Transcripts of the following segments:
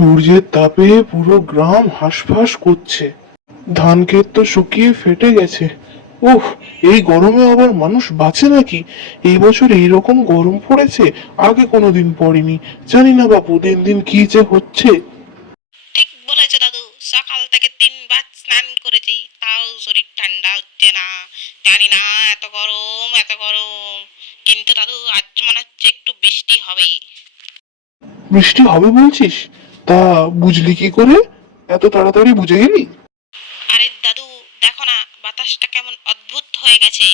সূর্যের তাপে পুরো গ্রাম হাঁসফাঁস করছে। ধান ক্ষেত তো শুকিয়ে ফেটে গেছে। উফ, এই গরমে আবার মানুষ বাঁচে নাকি? এই বছর এইরকম গরম পড়েছে, আগে কোনোদিন পড়েনি। জানি না বাপু, দিন দিন কি যে হচ্ছে। ঠিক বলেছো দাদু, সকাল থেকে 3 বার স্নান করেছি, তাও শরীর ঠান্ডা হচ্ছে না। জানি না, এত গরম এত গরম। কিন্তু দাদু, আজ মনে হচ্ছে একটু বৃষ্টি হবে। বৃষ্টি হবে বলছিস? তা বুঝলি কি করে? এত তাড়াতাড়ি বুঝে গেলি? আরে দাদু, দেখো না, বাতাসটা কেমন অদ্ভুত হয়ে গেছে।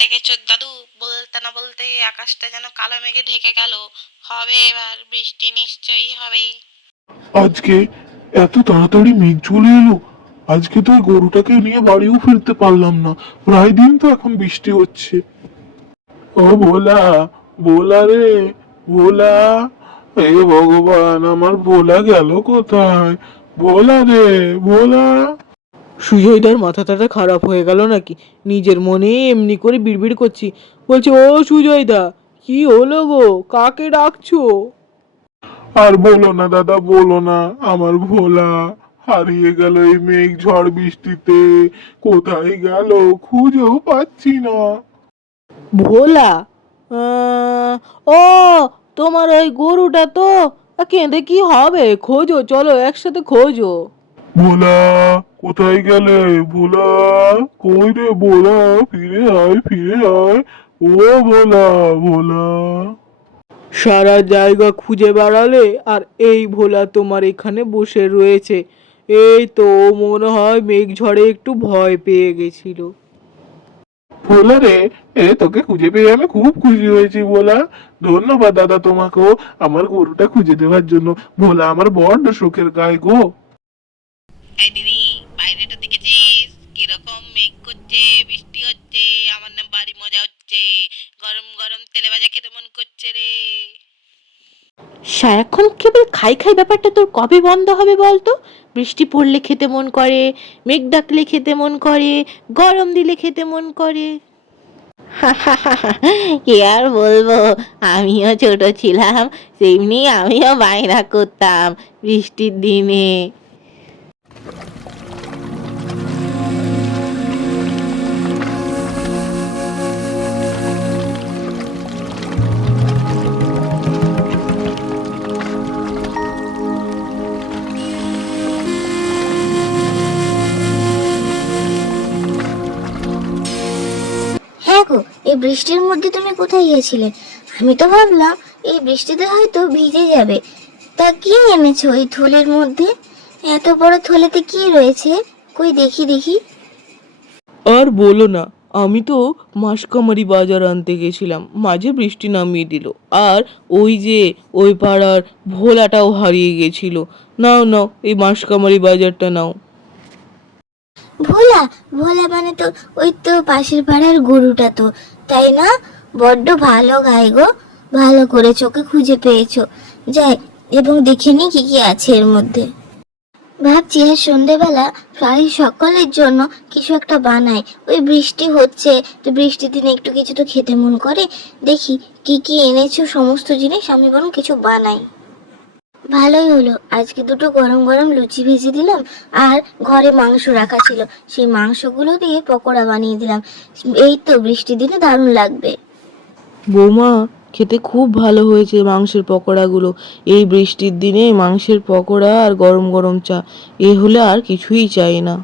দেখেছো দাদু, বলতে না বলতে আকাশটা যেন কালো মেঘে ঢেকে গেল। হবে, এবার বৃষ্টি নিশ্চয়ই হবে। আজকে এত তাড়াতাড়ি মেঘ চলে এলো। আজকে তো ওই গরুটাকে নিয়ে বাড়িও ফিরতে পারলাম না। প্রায় দিন তো এখন বৃষ্টি হচ্ছে। ও ভোলা, ভোলা রে, ভোলা। এ ভগবান, আমার ভোলা গেল কোথায়? ভোলা রে, ভোলা। সুজয়দার মাথাটা খারাপ হয়ে গেল নাকি? নিজের মনে এমনি করে বিড়বিড় করছি, বলছে, ও সুজয়দা, কি হলো গো, কাকে ডাকছো? আর বলো না দাদা, বলো না। আমার ভোলা হারিয়ে গেল এই মেঘ ঝড় বৃষ্টিতে। কোথায় গেল খুঁজেও পাচ্ছি না। ভোলা? আহ, ও, তোমার ওই গরুটা তো। কেঁদে কি হবে, খোঁজো, চলো একসাথে খোঁজো। ভোলা, কোথায় গেলে? ভোলা, কই রে ভোলা? ফিরে আয়, ফিরে আয়। ও ভোলা, ভোলা। সারা জায়গা খুঁজে বেড়ালে, আর এই ভোলা তোমার এখানে বসে রয়েছে। এই তো, মনে হয় মেঘ ঝড়ে একটু ভয় পেয়ে গেছিল। ভোলা রে, তোকে খুঁজে পেয়ে আমি খুব খুশি হয়েছি ভোলা। ধন্যবাদ দাদা তোমাকেও আমার গরুটা খুঁজে দেওয়ার জন্য। ভোলা আমার বড্ড শোকের গায়ে গো। এই দিদি, বাইরেটা দেখেছিস কিরকম মেঘ করছে, বৃষ্টি হচ্ছে, আমার না বাড়ি মজা হচ্ছে। গরম গরম তেলে ভাজা খেতে মন করছে রে। সারাক্ষণ কেবল খাই খাই ব্যাপারটা তোর কবে বন্ধ হবে বলতো? বৃষ্টি পড়লে খেতে মন করে, মেঘ ডাকলে খেতে মন করে, গরম দিলে খেতে মন করে। কি আর বলবো, আমিও ছোট ছিলাম, তেমনি আমিও বায়না করতাম বৃষ্টির দিনে। হ্যাঁ গো, এই বৃষ্টির মধ্যে তুমি কোথায় গিয়েছিলে? আমি তো ভাবলাম এই বৃষ্টিতে হয়তো ভিজে যাবে। তা কি এনেছো এই থলের মধ্যে? এত বড় থলেতে কি রয়েছে? কই দেখি দেখি। আর বলো না, আমি তো মাসকামারি বাজার আনতে গেছিলাম, মাঝে বৃষ্টি নামিয়ে দিল। আর ওই যে ওই পাড়ার ভোলাটাও হারিয়ে গেছিল। নাও নাও, এই মাসকামারি বাজারটা নাও। ভোলা? ভোলা মানে তো ওই তো পাশের পাড়ার গরুটা তো, তাই না? বড্ড ভালো গাই গো, ভালো করে চোখে খুঁজে পেয়েছো। যাই এবং দেখে নি কি কি আছে এর মধ্যে। ভাবছি আজ সন্ধেবেলা বাড়ির সকলের জন্য কিছু একটা বানাই। ওই বৃষ্টি হচ্ছে, তো বৃষ্টির দিনে একটু কিছু তো খেতে মন করে। দেখি কি কি এনেছো সমস্ত জিনিস, আমি বরং কিছু বানাই। ভালোই হলো, আজকে দুটো গরম গরম লুচি ভেজে দিলাম। আর ঘরে মাংস রাখা ছিল, সেই মাংসগুলো দিয়ে পকোড়া বানিয়ে দিলাম। এই তো বৃষ্টির দিনে দারুণ লাগবে। বৌমা, খেতে খুব ভালো হয়েছে মাংসের পকোড়াগুলো। এই বৃষ্টির দিনে মাংসের পকোড়া আর গরম গরম চা, এ হলে আর কিছুই চাই না।